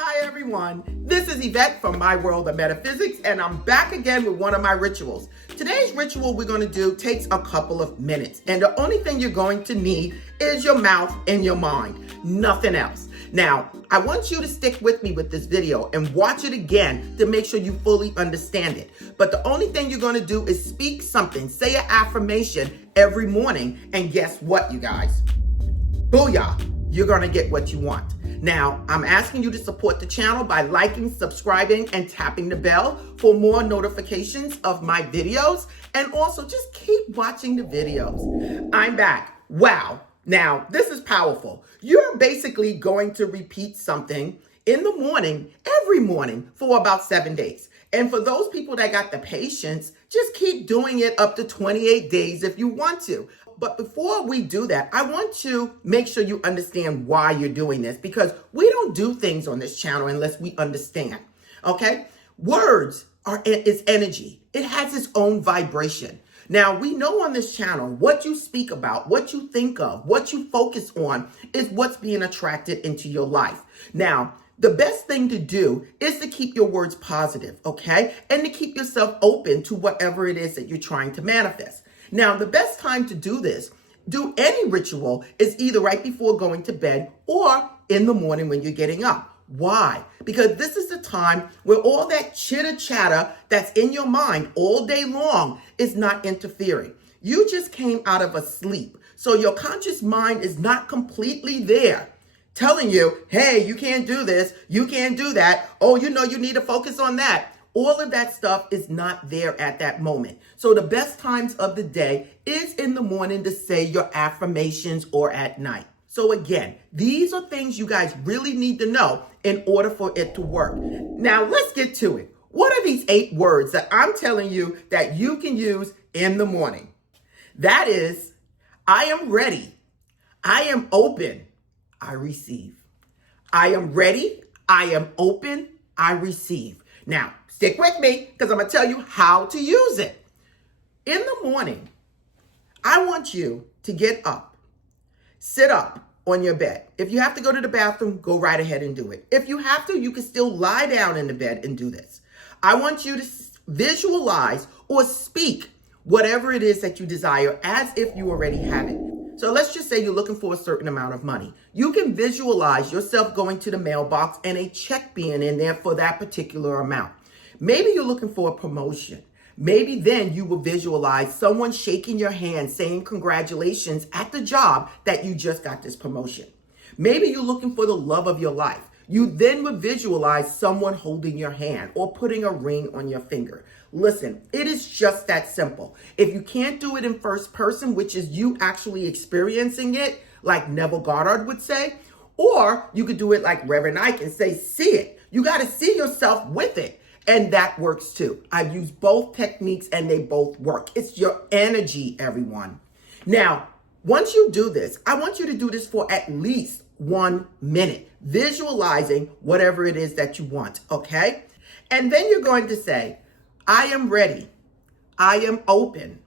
Hi everyone, this is Yvette from My World of Metaphysics, and I'm back again with one of my rituals. Today's ritual we're going to do takes a couple of minutes, and the only thing you're going to need is your mouth and your mind, nothing else. Now, I want you to stick with me with this video and watch it again to make sure you fully understand it. But the only thing you're going to do is speak something, say an affirmation every morning, and guess what, you guys? Booyah! You're going to get what you want. Now, I'm asking you to support the channel by liking, subscribing, and tapping the bell for more notifications of my videos. And also, just keep watching the videos. I'm back. Wow. Now, this is powerful. You're basically going to repeat something in the morning, every morning, for about 7 days. And for those people that got the patience, just keep doing it up to 28 days if you want to. But before we do that, I want to make sure you understand why you're doing this, because we don't do things on this channel unless we understand, okay? Words is energy. It has its own vibration. Now, we know on this channel, what you speak about, what you think of, what you focus on is what's being attracted into your life. Now, the best thing to do is to keep your words positive, okay? And to keep yourself open to whatever it is that you're trying to manifest. Now, the best time to do this, do any ritual, is either right before going to bed or in the morning when you're getting up. Why? Because this is the time where all that chitter chatter that's in your mind all day long is not interfering. You just came out of a sleep. So your conscious mind is not completely there telling you, hey, you can't do this, you can't do that. Oh, you know, you need to focus on that. All of that stuff is not there at that moment. So the best times of the day is in the morning to say your affirmations or at night. So again, these are things you guys really need to know in order for it to work. Now let's get to it. What are these 8 words that I'm telling you that you can use in the morning? That is, I am ready. I am open. I receive. I am ready. I am open. I receive. Now, stick with me because I'm going to tell you how to use it. In the morning, I want you to get up, sit up on your bed. If you have to go to the bathroom, go right ahead and do it. If you have to, you can still lie down in the bed and do this. I want you to visualize or speak whatever it is that you desire as if you already have it. So let's just say you're looking for a certain amount of money. You can visualize yourself going to the mailbox and a check being in there for that particular amount. Maybe you're looking for a promotion. Maybe then you will visualize someone shaking your hand saying congratulations at the job that you just got this promotion. Maybe you're looking for the love of your life. You then would visualize someone holding your hand or putting a ring on your finger. Listen, it is just that simple. If you can't do it in first person, which is you actually experiencing it, like Neville Goddard would say, or you could do it like Reverend Ike and say, see it. You got to see yourself with it. And that works too. I've used both techniques and they both work. It's your energy, everyone. Now, once you do this, I want you to do this for at least 1 minute, visualizing whatever it is that you want, okay? And then you're going to say, I am ready. I am open.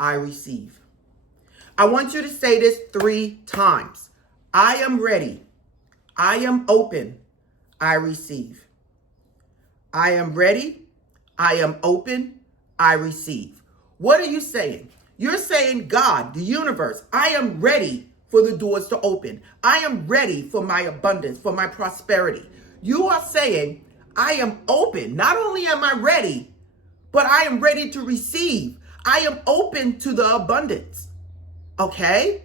I receive. I want you to say this 3 times. I am ready. I am open. I receive. I am ready. I am open. I receive. What are you saying? You're saying, God, the universe, I am ready for the doors to open. I am ready for my abundance, for my prosperity. You are saying, I am open. Not only am I ready, but I am ready to receive. I am open to the abundance. Okay?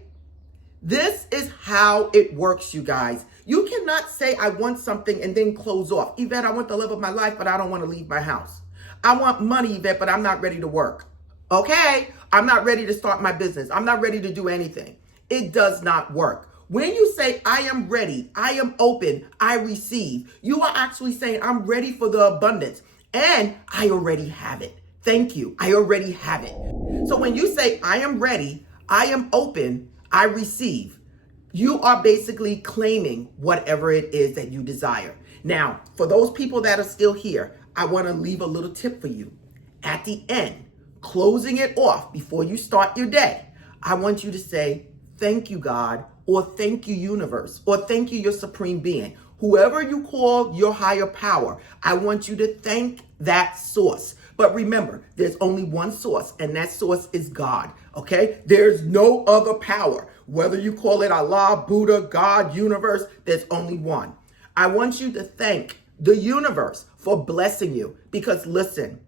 This is how it works, you guys. You cannot say, I want something and then close off. Yvette, I want the love of my life, but I don't want to leave my house. I want money, Yvette, but I'm not ready to work. Okay? I'm not ready to start my business. I'm not ready to do anything. It does not work. When you say, I am ready, I am open, I receive, you are actually saying, I'm ready for the abundance. And I already have it. Thank you. I already have it. So when you say, I am ready, I am open, I receive, you are basically claiming whatever it is that you desire. Now, for those people that are still here, I want to leave a little tip for you. At the end, closing it off before you start your day, I want you to say, thank you, God, or thank you, universe, or thank you, your supreme being. Whoever you call your higher power, I want you to thank that source. But remember, there's only one source, and that source is God, okay? There's no other power. Whether you call it Allah, Buddha, God, universe, there's only one. I want you to thank the universe for blessing you, because listen,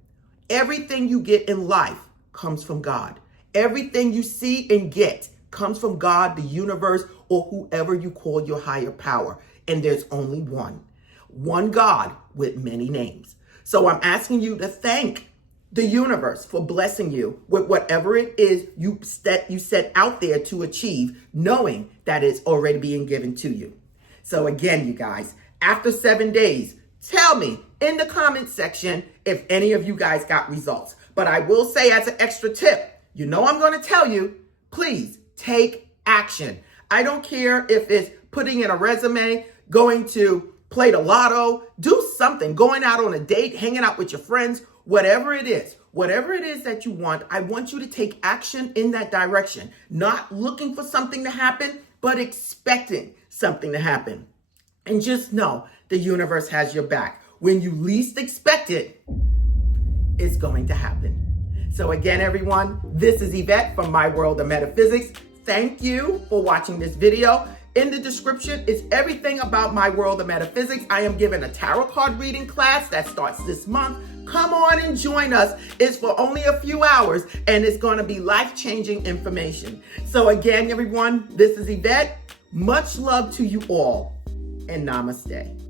everything you get in life comes from God. Everything you see and get comes from God, the universe, or whoever you call your higher power. And there's only one. One God with many names. So I'm asking you to thank the universe for blessing you with whatever it is you set out there to achieve, knowing that it's already being given to you. So again, you guys, after 7 days, tell me in the comment section if any of you guys got results. But I will say as an extra tip, you know I'm going to tell you, please take action. I don't care if it's putting in a resume, going to play the lotto, do something, going out on a date, hanging out with your friends, whatever it is that you want, I want you to take action in that direction. Not looking for something to happen, but expecting something to happen. And just know the universe has your back. When you least expect it, it's going to happen. So again, everyone, this is Yvette from My World of Metaphysics. Thank you for watching this video. In the description is everything about My World of Metaphysics. I am giving a tarot card reading class that starts this month. Come on and join us. It's for only a few hours, and it's going to be life-changing information. So again, everyone, this is Yvette. Much love to you all, and namaste.